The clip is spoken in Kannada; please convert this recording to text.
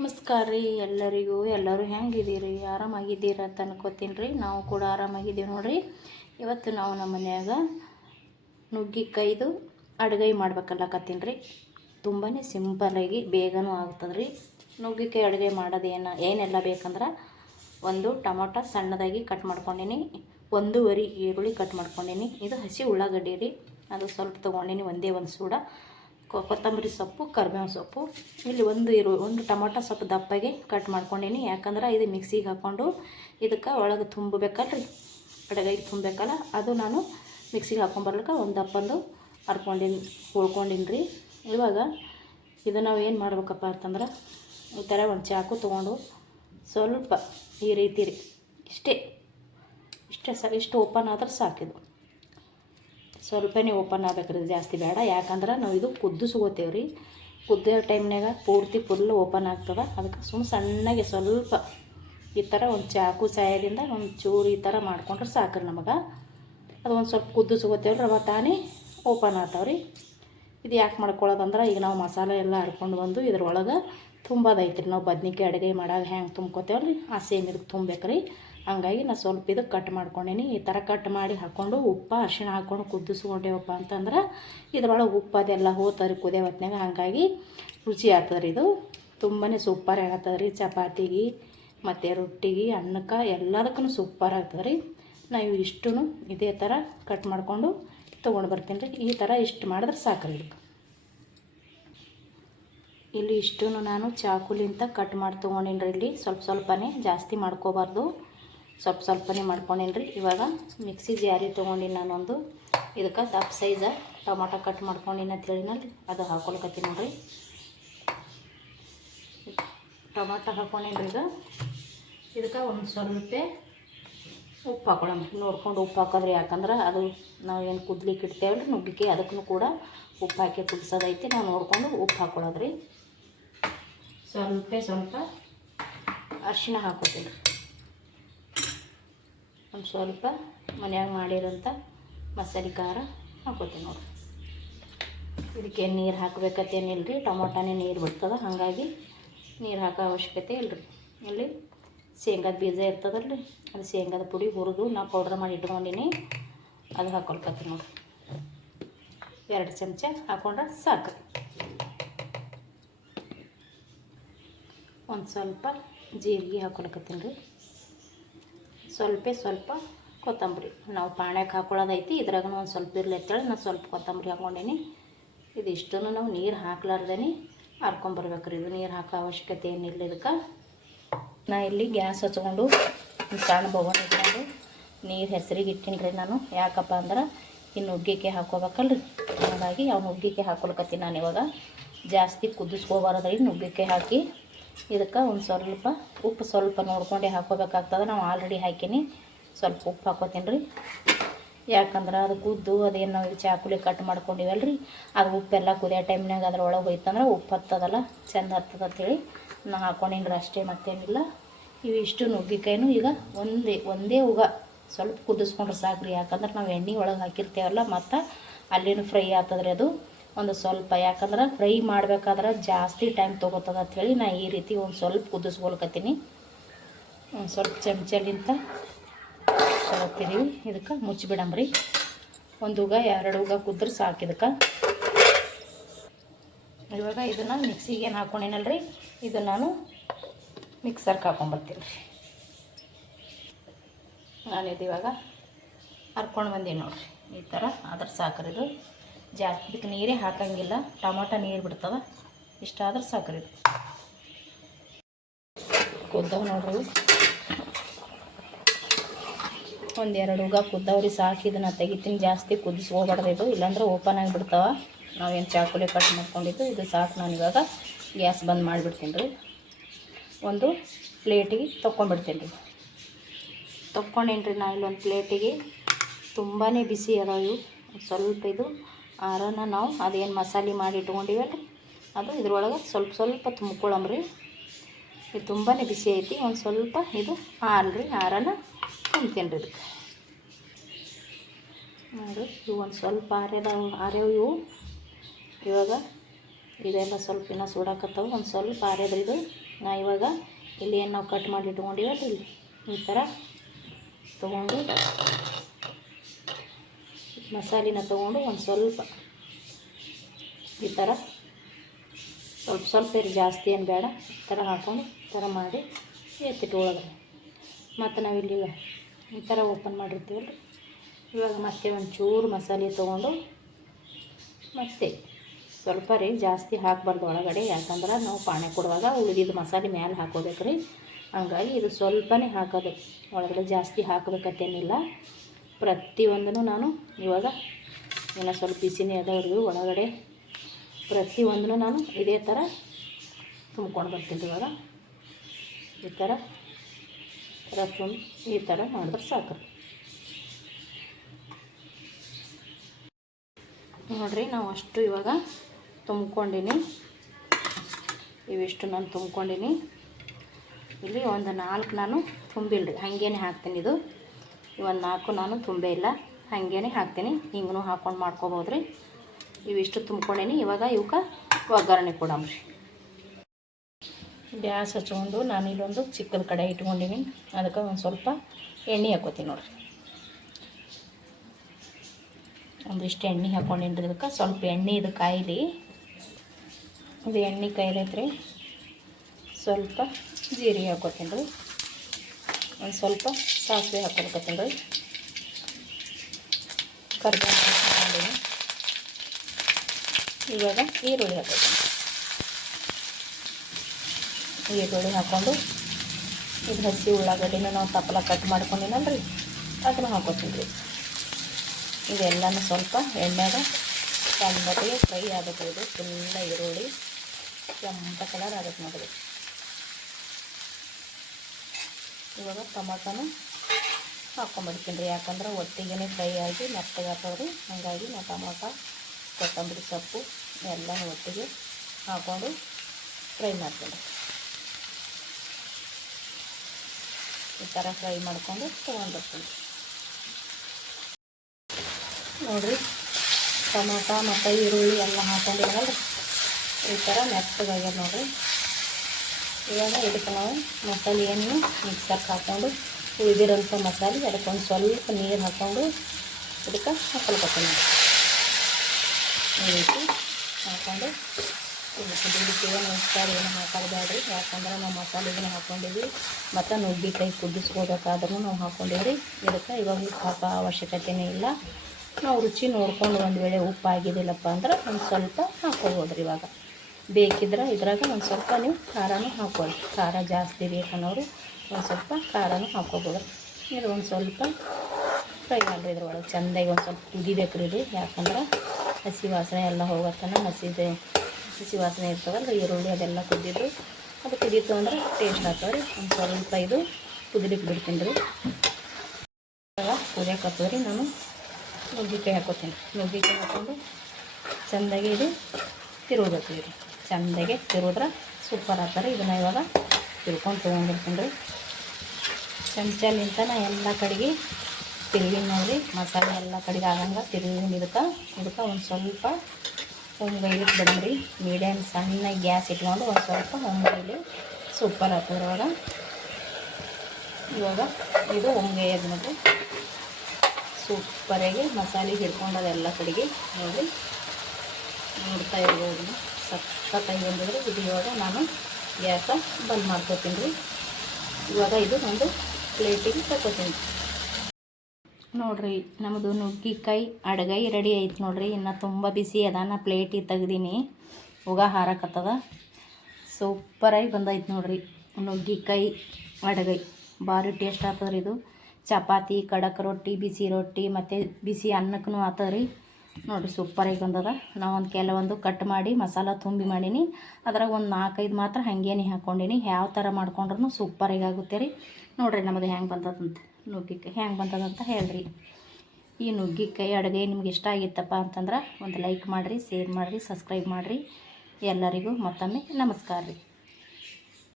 ನಮಸ್ಕಾರ ರೀ ಎಲ್ಲರಿಗೂ. ಎಲ್ಲರೂ ಹೆಂಗಿದ್ದೀರಿ? ಆರಾಮಾಗಿದ್ದೀರ ಅಂತ ಅನ್ಕೋತೀನಿ ರೀ? ನಾವು ಕೂಡ ಆರಾಮಾಗಿದ್ದೀವಿ ನೋಡಿರಿ. ಇವತ್ತು ನಾವು ನಮ್ಮ ಮನ್ಯಾಗ ನುಗ್ಗಿಕಾಯ್ದು ಅಡುಗೆ ಮಾಡ್ಬೇಕಲ್ಲಕತ್ತೀನಿ ರೀ. ತುಂಬಾ ಸಿಂಪಲಾಗಿ ಬೇಗನೂ ಆಗ್ತದೆ ರೀ ನುಗ್ಗಿಕಾಯಿ ಅಡುಗೆ ಮಾಡೋದು ಏನು, ಏನೆಲ್ಲ ಬೇಕಂದ್ರೆ ಒಂದು ಟೊಮೊಟೊ ಸಣ್ಣದಾಗಿ ಕಟ್ ಮಾಡ್ಕೊಂಡೀನಿ ಒಂದೂವರೆ ಈರುಳ್ಳಿ ಕಟ್ ಮಾಡ್ಕೊಂಡೀನಿ. ಇದು ಹಸಿ ಉಳ್ಳಾಗಡ್ಡಿ ರೀ. ಅದು ಸ್ವಲ್ಪ ತೊಗೊಂಡೀನಿ, ಒಂದೇ ಒಂದು ಸೂಡ. ಕೊತ್ತಂಬರಿ ಸೊಪ್ಪು ಕರ್ಬೇವು ಸೊಪ್ಪು. ಇಲ್ಲಿ ಒಂದು ಇರು ಒಂದು ಟೊಮೊಟೊ ಸ್ವಲ್ಪ ದಪ್ಪಗೆ ಕಟ್ ಮಾಡ್ಕೊಂಡೀನಿ. ಯಾಕಂದ್ರೆ ಇದು ಮಿಕ್ಸಿಗೆ ಹಾಕ್ಕೊಂಡು ಇದಕ್ಕೆ ಒಳಗೆ ತುಂಬಬೇಕಲ್ರಿ? ಅಡಗೈಗೆ ತುಂಬಬೇಕಲ್ಲ? ಅದು ನಾನು ಮಿಕ್ಸಿಗೆ ಹಾಕೊಂಬರ್ಲಿಕ್ಕೆ ಒಂದು ದಪ್ಪಂದು ಹರ್ಕೊಂಡೀನಿ ಉಳ್ಕೊಂಡಿನಿ ರೀ ಇವಾಗ ಇದು ನಾವು ಏನು ಮಾಡ್ಬೇಕಪ್ಪ ಅಂತಂದ್ರೆ ಈ ಥರ ಒಂದು ಚಾಕು ತೊಗೊಂಡು ಸ್ವಲ್ಪ ಈ ರೀತಿ ರೀ. ಇಷ್ಟೇ. ಇಷ್ಟೇ ಸ ಇಷ್ಟು ಓಪನ್ ಆದ್ರೆ ಸಾಕಿದು ಸ್ವಲ್ಪನೇ ಓಪನ್ ಆಗ್ಬೇಕ್ರಿ, ಜಾಸ್ತಿ ಬೇಡ. ಯಾಕಂದ್ರೆ ನಾವು ಇದು ಕುದ್ದು ರೀ ಕುದಿಯೋ ಟೈಮ್ನಾಗ ಪೂರ್ತಿ ಫುಲ್ ಓಪನ್ ಆಗ್ತದೆ. ಅದಕ್ಕೆ ಸುಮ್ಮ ಸಣ್ಣಗೆ ಸ್ವಲ್ಪ ಈ ಥರ ಒಂದು ಚಾಕು ಸಹಾಯದಿಂದ ಒಂದು ಚೂರು ಈ ಥರ ಮಾಡ್ಕೊಂಡ್ರೆ ಸಾಕ್ರಿ ನಮಗೆ. ಅದು ಒಂದು ಸ್ವಲ್ಪ ಕುದ್ದು ಸಿಗೋತೇವ್ರಿ ರವ ತಾನೇ ಓಪನ್ ಆಗ್ತಾವ್ರಿ. ಇದು ಯಾಕೆ ಮಾಡ್ಕೊಳ್ಳೋದಂದ್ರೆ ಈಗ ನಾವು ಮಸಾಲೆ ಎಲ್ಲ ಹರ್ಕೊಂಡು ಬಂದು ಇದ್ರೊಳಗೆ ತುಂಬೋದೈತ್ರಿ. ನಾವು ಬದ್ನಿಕಾಯಿ ಅಡುಗೆ ಮಾಡಾಗ ಹೆಂಗೆ ತುಂಬ್ಕೋತೇವಲ್ಲ ರೀ ಆ ಸೇಮ್ ಇದಕ್ಕೆ ತುಂಬೇಕು ರೀ ಹಂಗಾಗಿ ನಾನು ಸ್ವಲ್ಪ ಇದು ಕಟ್ ಮಾಡ್ಕೊಂಡೇನಿ. ಈ ಥರ ಕಟ್ ಮಾಡಿ ಹಾಕ್ಕೊಂಡು ಉಪ್ಪು, ಅರಿಶಿಣ ಹಾಕ್ಕೊಂಡು ಕುದಿಸ್ಕೊಂಡೇವಪ್ಪ ಅಂತಂದ್ರೆ ಇದ್ರೊಳಗೆ ಉಪ್ಪು ಅದೆಲ್ಲ ಹೋತಾರೆ ಕುದೇ ಹೊತ್ನಾಗ ಹಂಗಾಗಿ ರುಚಿ ಆಗ್ತದೆ ರೀ ಇದು. ತುಂಬಾ ಸೂಪರ್ ಆಗತ್ತದ ರೀ ಚಪಾತಿಗೆ ಮತ್ತು ರೊಟ್ಟಿಗೆ, ಅನ್ನಕ್ಕೆ ಎಲ್ಲದಕ್ಕೂ ಸೂಪರ್ ಆಗ್ತದೆ ರೀ ನಾವು ಇಷ್ಟು ಇದೇ ಥರ ಕಟ್ ಮಾಡಿಕೊಂಡು ತೊಗೊಂಡು ಬರ್ತೀನಿ ರೀ ಈ ಥರ ಇಷ್ಟು ಮಾಡಿದ್ರೆ ಸಾಕು ರೀ ಇಲ್ಲಿ ಇಷ್ಟು ನಾನು ಚಾಕುಲಿಂತ ಕಟ್ ಮಾಡಿ ತೊಗೊಂಡಿನ್ರಿ ರೀ ಇಲ್ಲಿ. ಸ್ವಲ್ಪ ಸ್ವಲ್ಪನೇ ಜಾಸ್ತಿ ಮಾಡ್ಕೋಬಾರ್ದು. ಸ್ವಲ್ಪ ಸ್ವಲ್ಪನೇ ಮಾಡ್ಕೊಂಡೀನಿ ರೀ ಇವಾಗ ಮಿಕ್ಸಿ ಜಾರಿ ತೊಗೊಂಡಿನಿ ನಾನೊಂದು. ಇದಕ್ಕೆ ದಪ್ಪ ಸೈಜ ಟೊಮಾಟೊ ಕಟ್ ಮಾಡ್ಕೊಂಡಿನಿ ಅಂತ ಹೇಳಿನಲ್ಲಿ ಅದು ಹಾಕೊಳಕತ್ತೀನಿ ನೋಡ್ರಿ. ಟೊಮಾಟೊ ಹಾಕೊಂಡೀನಿ ಈಗ. ಇದಕ್ಕೆ ಒಂದು ಸ್ವಲ್ಪ ಉಪ್ಪು ಹಾಕೊಳ್ಳೋಣ ನೋಡ್ಕೊಂಡು ಉಪ್ಪು ಹಾಕಿದ್ರೆ ಯಾಕಂದ್ರೆ ಅದು ನಾವು ಏನು ಕುದ್ಲಿಕ್ಕೆ ಇಡ್ತೇವಲ್ಲ ರೀ ನುಗ್ಗಿಕೆ ಅದಕ್ಕೂ ಕೂಡ ಉಪ್ಪು ಹಾಕಿ ಕುದಿಸೋದೈತಿ. ನಾವು ನೋಡಿಕೊಂಡು ಉಪ್ಪು ಹಾಕೊಳ್ಳೋದ್ರಿ ಸ್ವಲ್ಪ ಸ್ವಲ್ಪ ಅರ್ಶಿನ ಹಾಕೋತೀನಿ ಒಂದು ಸ್ವಲ್ಪ ಮನ್ಯಾಗ ಮಾಡಿರೋಂಥ ಮಸಾಲೆ ಖಾರ ಹಾಕೋತೀನಿ ನೋಡಿ. ಇದಕ್ಕೆ ನೀರು ಹಾಕಬೇಕತ್ತೇನಿಲ್ಲ ರೀ ಟೊಮೊಟೊನೇ ನೀರು ಬಿಡ್ತದೆ, ಹಾಗಾಗಿ ನೀರು ಹಾಕೋ ಅವಶ್ಯಕತೆ ಇಲ್ಲ ರೀ ಇಲ್ಲಿ ಶೇಂಗಾದ ಬೀಜ ಇರ್ತದಲ್ಲ ರೀ ಅದು ಶೇಂಗಾದ ಪುಡಿ ಹುರಿದು ನಾ ಪೌಡ್ರ್ ಮಾಡಿ ಇಟ್ಕೊಂಡಿನಿ, ಅದು ಹಾಕೊಳ್ಕತ್ತೀನಿ ನೋಡಿ. ಎರಡು ಚಮಚ ಹಾಕೊಂಡ್ರೆ ಸಾಕು. ಒಂದು ಸ್ವಲ್ಪ ಜೀರಿಗೆ ಹಾಕೊಳಕತ್ತೀನಿ ರೀ. ಸ್ವಲ್ಪ ಸ್ವಲ್ಪ ಕೊತ್ತಂಬರಿ. ನಾವು ಪಾಣ್ಯಕ್ಕೆ ಹಾಕೊಳ್ಳೋದೈತಿ ಇದ್ರಾಗ ಒಂದು ಸ್ವಲ್ಪ ಇರಲಿ ಅಂತೇಳಿ ನಾನು ಸ್ವಲ್ಪ ಕೊತ್ತಂಬರಿ ಹಾಕ್ಕೊಂಡೀನಿ ಇಷ್ಟು ನಾವು ನೀರು ಹಾಕ್ಲಾರ್ದೇನೆ ಹರ್ಕೊಂಬರ್ಬೇಕು ರೀ ಇದು ನೀರು ಹಾಕೋ ಅವಶ್ಯಕತೆ ಏನಿಲ್ಲ ಇದಕ್ಕೆ. ನಾ ಇಲ್ಲಿ ಗ್ಯಾಸ್ ಹಚ್ಕೊಂಡು ಸಣ್ಣ ಬವನ್ ಇಟ್ಕೊಂಡು, ನೀರು ಹೆಸರಿಗೆ ಇಟ್ಟಿನಿ ರೀ ನಾನು. ಯಾಕಪ್ಪ ಅಂದ್ರೆ, ಇನ್ನು ನುಗ್ಗಿಕಾಯಿ ಹಾಕೋಬೇಕಲ್ರಿ ಹಾಗಾಗಿ ಅವು ನುಗ್ಗಿಕಾಯಿ ಹಾಕೊಳ್ಕತ್ತೀನಿ ನಾನು ಇವಾಗ. ಜಾಸ್ತಿ ಕುದಿಸ್ಕೋಬಾರದ್ರಿ, ನುಗ್ಗಿಕೆ ಹಾಕಿ. ಇದಕ್ಕೆ ಒಂದು ಸ್ವಲ್ಪ ಉಪ್ಪು ಸ್ವಲ್ಪ ನೋಡ್ಕೊಂಡೆ ಹಾಕೋಬೇಕಾಗ್ತದೆ ನಾವು ಆಲ್ರೆಡಿ ಹಾಕೀನಿ. ಸ್ವಲ್ಪ ಉಪ್ಪು ಹಾಕೋತೀನಿ ರೀ. ಯಾಕಂದ್ರೆ ಅದು ಕುದ್ದು, ಅದೇನು ನಾವು ಚಾಕುಲಿ ಕಟ್ ಮಾಡ್ಕೊಂಡಿವಲ್ಲ ರೀ ಅದು ಉಪ್ಪೆಲ್ಲ ಕುದಿಯೋ ಟೈಮ್ನಾಗ ಅದ್ರೊಳಗೆ ಹೋಯ್ತಂದ್ರೆ ಉಪ್ಪು ಹತ್ತದಲ್ಲ, ಚೆಂದ ಹತ್ತದ ಅಂತೇಳಿ ನಾ ಹಾಕೊಂಡಿನ್ರಿ ಅಷ್ಟೇ, ಮತ್ತೇನಿಲ್ಲ. ಇವು ಇಷ್ಟು ನುಗ್ಗಿಕಾಯಿನೂ ಈಗ ಒಂದೇ ಒಂದೇ ಉಗ ಸ್ವಲ್ಪ ಕುದಿಸ್ಕೊಂಡ್ರೆ ಸಾಕ್ರಿ. ಯಾಕಂದ್ರೆ ನಾವು ಎಣ್ಣೆ ಒಳಗೆ ಹಾಕಿರ್ತೇವಲ್ಲ, ಮತ್ತು ಅಲ್ಲಿನೂ ಫ್ರೈ ಆಗ್ತದ್ರಿ ಅದು. ಒಂದು ಸ್ವಲ್ಪ, ಯಾಕಂದ್ರೆ ಫ್ರೈ ಮಾಡ್ಬೇಕಾದ್ರೆ ಜಾಸ್ತಿ ಟೈಮ್ ತೊಗೋತದ ಅಂಥೇಳಿ ನಾ ಈ ರೀತಿ ಒಂದು ಸ್ವಲ್ಪ ಕುದಿಸ್ಕೊಳ್ಕತ್ತೀನಿ ಒಂದು ಸ್ವಲ್ಪ ಚಮಚಲಿಂತ ತೊಗೊತೀವಿ ಇದಕ್ಕೆ ಮುಚ್ಚಿಬಿಡಂಬ್ರಿ. ಒಂದು ಉಗ, ಎರಡು ಉಗ ಕುದ್ರೆ ಸಾಕು ಇದಕ್ಕೆ. ಇವಾಗ ಇದನ್ನು ಮಿಕ್ಸಿಗೆ ಏನು ಹಾಕ್ಕೊಂಡಿನಲ್ರಿ ಇದು ನಾನು ಮಿಕ್ಸರ್ಗೆ ಹಾಕೊಂಬರ್ತೀನಿ ರೀ ನಾನು ಇದು ಇವಾಗ ಹರ್ಕೊಂಡು ಬಂದೀನಿ ನೋಡಿರಿ, ಈ ಥರ ಅದ್ರ ಸಾಕ್ರಿ ಇದು ಜಾಸ್ತಿ ಇದಕ್ಕೆ ನೀರೇ ಹಾಕಂಗಿಲ್ಲ. ಟೊಮೊಟೊ ನೀರು ಬಿಡ್ತವೆ. ಇಷ್ಟಾದ್ರೆ ಸಾಕ್ರಿ ಕುದ್ದವ ನೋಡ್ರಿ ಒಂದೆರಡು ಉಗ ಕುದ್ದವ್ರಿ ಸಾಕು. ಇದನ್ನು ತೆಗಿತೀನಿ. ಜಾಸ್ತಿ ಕುದಿಸ್ಕೋಬಾರ್ದು ಇದು. ಇಲ್ಲಾಂದ್ರೆ ಓಪನ್ ಆಗಿಬಿಡ್ತಾವೆ. ನಾವೇನು ಚಾಕುಲಿ ಕಟ್ ಮಾಡ್ಕೊಂಡಿದ್ದು, ಇದು ಸಾಕು ನಾನು ಇವಾಗ. ಗ್ಯಾಸ್ ಬಂದ್ ಮಾಡಿಬಿಡ್ತೀನಿ ರೀ. ಒಂದು ಪ್ಲೇಟಿಗೆ ತೊಗೊಂಡ್ಬಿಡ್ತೀನಿ ರೀ. ತೊಗೊಂಡೇನಿ ರೀ ನಾ ಇಲ್ಲೊಂದು ಪ್ಲೇಟಿಗೆ. ತುಂಬಾ ಬಿಸಿ ಅದಾವ ಇವು. ಸ್ವಲ್ಪ ಇದು ಆರನ ನಾವು ಅದೇನು ಮಸಾಲೆ ಮಾಡಿ ಇಟ್ಕೊಂಡಿವಲ್ಲ ಅದು ಇದ್ರೊಳಗೆ ಸ್ವಲ್ಪ ಸ್ವಲ್ಪ ತುಂಬ್ಕೊಳಮ್ರಿ. ಇದು ತುಂಬಾ ಬಿಸಿ ಐತಿ, ಒಂದು ಸ್ವಲ್ಪ ಇದು ಹಾಲ್ರಿ ಹಾರನ ತುಂಬ್ತೀನಿ ರೀ ಇದಕ್ಕೆ. ನೋಡಿ ಇವು ಒಂದು ಸ್ವಲ್ಪ ಆರ್ಯದ ಆರ್ಯವು ಇವು. ಇವಾಗ ಇದೆಲ್ಲ ಸ್ವಲ್ಪ ಇನ್ನೂ ಸುಡಾಕತ್ತವು, ಒಂದು ಸ್ವಲ್ಪ ಆರ್ಯದ್ರಿ ಇದು. ನಾ ಇವಾಗ ಇಲ್ಲಿ ಏನು ನಾವು ಕಟ್ ಮಾಡಿ ಇಟ್ಕೊಂಡಿವಲ್ಲ ಇಲ್ಲಿ. ಈ ಥರ ತೊಗೊಂಡು ಮಸಾಲಿನ ತೊಗೊಂಡು ಒಂದು ಸ್ವಲ್ಪ ಈ ಥರ ಸ್ವಲ್ಪ ಸ್ವಲ್ಪ ಇರಿ ಜಾಸ್ತಿ ಏನು ಬೇಡ ಈ ಥರ ಹಾಕೊಂಡು ಈ ಥರ ಮಾಡಿ ಎತ್ತಿಟ್ಟು ಒಳಗೆ. ಮತ್ತು ನಾವಿಲ್ಲಿ ಈ ಥರ ಓಪನ್ ಮಾಡಿರ್ತೀವಲ್ಲ, ಇವಾಗ ಮತ್ತೆ ಒಂಚೂರು ಮಸಾಲೆ ತೊಗೊಂಡು ಮತ್ತೆ ಸ್ವಲ್ಪ ರೀ ಜಾಸ್ತಿ ಹಾಕ್ಬಾರ್ದು ಒಳಗಡೆ, ಯಾಕಂದ್ರೆ ನಾವು ಪಾಣೆ ಕೊಡುವಾಗ ಉಳಿದಿದ್ದು ಮಸಾಲೆ ಮೇಲೆ ಹಾಕೋಬೇಕು ರೀ ಹಂಗಾಗಿ ಇದು ಸ್ವಲ್ಪನೇ ಹಾಕೋದು. ಒಳಗಡೆ ಜಾಸ್ತಿ ಹಾಕಬೇಕಂತೇನಿಲ್ಲ. ಪ್ರತಿಯೊಂದನ್ನು ನಾನು ಇವಾಗ ಏನೋ ಸ್ವಲ್ಪ ಬಿಸಿನೇ ಅದವ್ರಿಗೂ ಒಳಗಡೆ ಪ್ರತಿಯೊಂದನ್ನು ನಾನು ಇದೇ ಥರ ತುಂಬ್ಕೊಂಡು ಬರ್ತೀನಿ ಇವಾಗ. ಈ ಥರ ತುಂಬ ಈ ಥರ ಮಾಡಿದ್ರೆ ಸಾಕು. ನೋಡಿರಿ, ನಾವು ಅಷ್ಟು ಇವಾಗ ತುಂಬ್ಕೊಂಡಿನಿ. ಇವಿಷ್ಟು ನಾನು ತುಂಬ್ಕೊಂಡಿನಿ. ಇಲ್ಲಿ ಒಂದು ನಾಲ್ಕು ನಾನು ತುಂಬಿಲ್ರಿ, ಹಾಗೇನೆ ಹಾಕ್ತೀನಿ ಇದು. ಒಂದು ನಾಲ್ಕು ನಾನು ತುಂಬೇ ಇಲ್ಲ. ಹಾಗೇನೆ ಹಾಕ್ತೀನಿ. ಹಿಂಗೂ ಹಾಕ್ಕೊಂಡು ಮಾಡ್ಕೊಬೋದು ರೀ ಇವಿಷ್ಟು ತುಂಬ್ಕೊಂಡೇನಿ. ಇವಾಗ ಇವಕ್ಕೆ ಒಗ್ಗರಣೆ ಕೊಡಮ್ರಿ ಗ್ಯಾಸ್ ಹಚ್ಕೊಂಡು ನಾನು ಇಲ್ಲೊಂದು ಚಿಕ್ಕದ ಕಡೆ ಇಟ್ಕೊಂಡಿನಿ. ಅದಕ್ಕೆ ಒಂದು ಸ್ವಲ್ಪ ಎಣ್ಣೆ ಹಾಕೋತೀನಿ ನೋಡಿರಿ. ಒಂದಿಷ್ಟು ಎಣ್ಣೆ ಹಾಕೊಂಡಿನಿ ಇದಕ್ಕೆ. ಸ್ವಲ್ಪ ಎಣ್ಣೆ ಇದು ಕಾಯಿಲಿ. ಇದು ಎಣ್ಣೆ ಕಾಯಿಲೈತ್ರಿ. ಸ್ವಲ್ಪ ಜೀರಿಗೆ ಹಾಕೋತೀನಿ. ರೀ ಒಂದು ಸ್ವಲ್ಪ ಸಾಸಿವೆ ಹಾಕೋಬೇಕತ್ತೀನಿ ರೀ ಕರ್ಬೇವು ಹಾಕೊಂಡಿನಿ ಇವಾಗ ಈರುಳ್ಳಿ ಹಾಕಬೇಕು ಈರುಳ್ಳಿ ಹಾಕ್ಕೊಂಡು ಇದು ಹಸಿ ಉಳ್ಳಾಗಡ್ಡಿನ ನಾವು ತಪ್ಪಲ ಕಟ್ ಮಾಡ್ಕೊಂಡಿನಲ್ರಿ, ಅದನ್ನು ಹಾಕೋತೀನಿ ರೀ ಇದೆಲ್ಲನೂ ಸ್ವಲ್ಪ ಎಣ್ಣೆಗೆ ಸಣ್ಣಗೆ ಫ್ರೈ ಆಗಬೇಕು ಇದು. ಫುಲ್ಲ ಈರುಳ್ಳಿ, ಕೆಂಪ ಕಲರ್ ಆಗುತ್ತೆ ನೋಡಿರಿ. ಇವಾಗ ಟೊಮಾಟೋನ ಹಾಕ್ಕೊಂಬಿಡ್ತೀನಿ ರೀ. ಯಾಕಂದ್ರೆ ಒಟ್ಟಿಗೆ ಫ್ರೈ ಆಗಿ ಮೆತ್ತಗೆ ರೀ ಹಾಗಾಗಿ ನಾವು ಟೊಮಾಟೊ, ಕೊತ್ತಂಬರಿ ಸೊಪ್ಪು ಎಲ್ಲ ಒಟ್ಟಿಗೆ ಹಾಕ್ಕೊಂಡು ಫ್ರೈ ಮಾಡ್ತೀನಿ ಈ ಥರ ಫ್ರೈ ಮಾಡ್ಕೊಂಡು ತೊಗೊಂಡ್ಬರ್ತೀನಿ ನೋಡಿರಿ, ಟೊಮಾಟೊ ಮತ್ತು ಈರುಳ್ಳಿ ಎಲ್ಲ ಹಾಕೊಂಡಿರಲ್ಲ ಈ ಥರ ಮೆತ್ತಗಾಗ್ಯದ ನೋಡಿರಿ. ಇವಾಗ ಇದಕ್ಕೆ ನಾವು ಮಸಾಲೆಯನ್ನು ಮಿಕ್ಸರ್ ಹಾಕ್ಕೊಂಡು ಉಳಿದಿರೋಂಥ ಮಸಾಲೆ, ಅದಕ್ಕೆ ಒಂದು ಸ್ವಲ್ಪ ನೀರು ಹಾಕ್ಕೊಂಡು ಇದಕ್ಕೆ ಹಾಕೊಳ್ಕೊತೀನಿ ಈ ರೀತಿ ಹಾಕ್ಕೊಂಡು ಇದಕ್ಕೆ ಮಿಕ್ಸರ್ ಏನು ಹಾಕೋದ್ಬೇಡ್ರಿ ಯಾಕಂದ್ರೆ ನಾವು ಮಸಾಲೆ ಮಸಾಲೆಗೆ ಹಾಕ್ಕೊಂಡಿದ್ವಿ ಮತ್ತು ನುಗ್ಗಿಕಾಯಿ ಕುದಿಸ್ಕೋಬೇಕಾದ್ರೂ ನಾವು ಹಾಕ್ಕೊಂಡಿವ್ರಿ ಇದಕ್ಕೆ ಇವಾಗ ಉಪ್ಪು ಹಾಕೋ ಅವಶ್ಯಕತೆಯೇ ಇಲ್ಲ. ನಾವು ರುಚಿ ನೋಡ್ಕೊಂಡು ಒಂದು ವೇಳೆ ಉಪ್ಪು ಆಗಿದ್ದಿಲ್ಲಪ್ಪ ಅಂದ್ರೆ ಒಂದು ಸ್ವಲ್ಪ ಹಾಕ್ಕೊಬೋದ್ರಿ ಇವಾಗ. ಬೇಕಿದ್ರೆ ಇದ್ರಾಗ ಒಂದು ಸ್ವಲ್ಪ ನೀವು ಖಾರನೂ ಹಾಕ್ಕೊಳ್ಳಿ. ಖಾರ ಜಾಸ್ತಿ ಬೇಕನ್ನೋರು ಒಂದು ಸ್ವಲ್ಪ ಖಾರನೂ ಹಾಕ್ಕೊಬೋದು. ಇದು ಒಂದು ಸ್ವಲ್ಪ ಫ್ರೈ ಮಾಡಿರಿ ಇದ್ರೊಳಗೆ. ಚೆಂದಾಗಿ ಒಂದು ಸ್ವಲ್ಪ ಕುದಿಬೇಕು ರೀ ಯಾಕಂದ್ರೆ ಹಸಿ ವಾಸನೆ ಎಲ್ಲ ಹೋಗತ್ತನ ಹಸಿದೆ ಹಸಿ ವಾಸನೆ ಇರ್ತವಲ್ಲ ಈರುಳ್ಳಿ ಅದೆಲ್ಲ ಕುದ್ದಿದ್ದು ಅದು ಕುದೀತು ಅಂದ್ರೆ ಟೇಸ್ಟ್ ಆಗ್ತವೆ ರೀ ಒಂದು ಸ್ವಲ್ಪ ಇದು ಕುದಿಲಿಕ್ಕೆ ಬಿಡ್ತೀನಿ ರೀ. ಕುದಿಯಕ್ಕೆ ರೀ ನಾನು ನುಗ್ಗಿಕಾಯಿ ಹಾಕೋತೀನಿ. ನುಗ್ಗಿಕಾಯಿ ಹಾಕ್ಕೊಂಡು ಚೆಂದಾಗಿ ಇದು ತಿರುಗಬೇಕು ಇದು. ಚೆಂದಾಗಿ ತಿರುದ್ರೆ ಸೂಪರ್ ಆಗ್ತಾರೆ ಇದನ್ನು ಇವಾಗ ತಿರ್ಕೊಂಡು ತೊಗೊಂಡಿರ್ತೀನಿ. ರೀ ಚಮಚಲಿಂತ ನಾ ಎಲ್ಲ ಕಡೆಗೆ ತಿರುಗಿ ನೋಡಿರಿ ಮಸಾಲೆ ಎಲ್ಲ ಕಡೆಗೆ ಆಗಂಗೆ ತಿರುಗಿ ಇದಕ್ಕೆ ಇದಕ್ಕೆ ಒಂದು ಸ್ವಲ್ಪ ಹೊಂಗೈಲಿಕ್ಕೆ ಬಿಡಮ್ರಿ ಮೀಡಿಯಮ್ ಸಣ್ಣ ಗ್ಯಾಸ್ ಇಟ್ಕೊಂಡು ಒಂದು ಸ್ವಲ್ಪ ಹೊಂಗೈಲಿ ಸೂಪರ್ ಆಗ್ತದೆ ಇವಾಗ. ಇವಾಗ ಇದು ಹೊಂಗೈಯದು ನೋಡಿರಿ ಸೂಪರಾಗಿ ಮಸಾಲೆ ಹಿಡ್ಕೊಂಡು ಅದೆಲ್ಲ ಕಡೆಗೆ ನೋಡಿ ನೋಡ್ತಾ ಇರ್ಬೋದು. ಸಖತ್ತಾಗಿ ಬಂದಿದ್ರೆ ಇದು ಇವಾಗ ನಾನು ಗ್ಯಾಸ ಬಂದ್ ಮಾಡ್ಕೋತೀನಿ ರೀ. ಇವಾಗ ಇದು ಒಂದು ಪ್ಲೇಟಿಗೆ ತಗೋತೀನಿ. ನೋಡ್ರಿ ನಮ್ಮದು ನುಗ್ಗಿಕಾಯಿ, ಅಡಗೈ ರೆಡಿ ಐತೆ ನೋಡ್ರಿ. ಇನ್ನು ತುಂಬ ಬಿಸಿ ಅದ, ನಾ ಪ್ಲೇಟಿಗೆ ತೆಗ್ದೀನಿ. ಹೋಗ ಹಾರಕತ್ತದ. ಸೂಪರಾಗಿ ಬಂದೈತೆ ನೋಡ್ರಿ, ನುಗ್ಗಿಕಾಯಿ, ಅಡಗೈ. ಭಾರಿ ಟೇಸ್ಟ್ ಆಗ್ತದ್ರಿ ಇದು. ಚಪಾತಿ ಕಡಕ್ ರೊಟ್ಟಿ, ಬಿಸಿ ರೊಟ್ಟಿ, ಮತ್ತು ಬಿಸಿ ಅನ್ನಕ್ಕೂ ಆತದ ರೀ ನೋಡಿರಿ ಸೂಪರಾಗಿ ಬಂದದ. ಒಂದು ಕೆಲವೊಂದು ಕಟ್ ಮಾಡಿ, ಮಸಾಲ ತುಂಬಿ ಮಾಡೀನಿ. ಅದ್ರಾಗ ಒಂದು ನಾಲ್ಕೈದು ಮಾತ್ರ ಹಾಗೇನೆ ಹಾಕ್ಕೊಂಡೀನಿ ಯಾವ ಥರ ಮಾಡ್ಕೊಂಡ್ರೂ ಸೂಪರಾಗಿ ಆಗುತ್ತೆ ರೀ. ನೋಡಿರಿ ನಮ್ಮದು ಹೆಂಗೆ ಬಂದದಂತ. ನುಗ್ಗಿಕಾಯಿ ಹೆಂಗೆ ಬಂದದಂತ ಹೇಳ್ರಿ. ಈ ನುಗ್ಗಿಕಾಯಿ ಅಡುಗೆ ನಿಮ್ಗೆ ಇಷ್ಟ ಆಗಿತ್ತಪ್ಪ ಅಂತಂದ್ರೆ ಒಂದು ಲೈಕ್ ಮಾಡಿರಿ ಶೇರ್ ಮಾಡಿರಿ ಸಬ್ಸ್ಕ್ರೈಬ್ ಮಾಡಿರಿ. ಎಲ್ಲರಿಗೂ ಮತ್ತೊಮ್ಮೆ ನಮಸ್ಕಾರ ರೀ.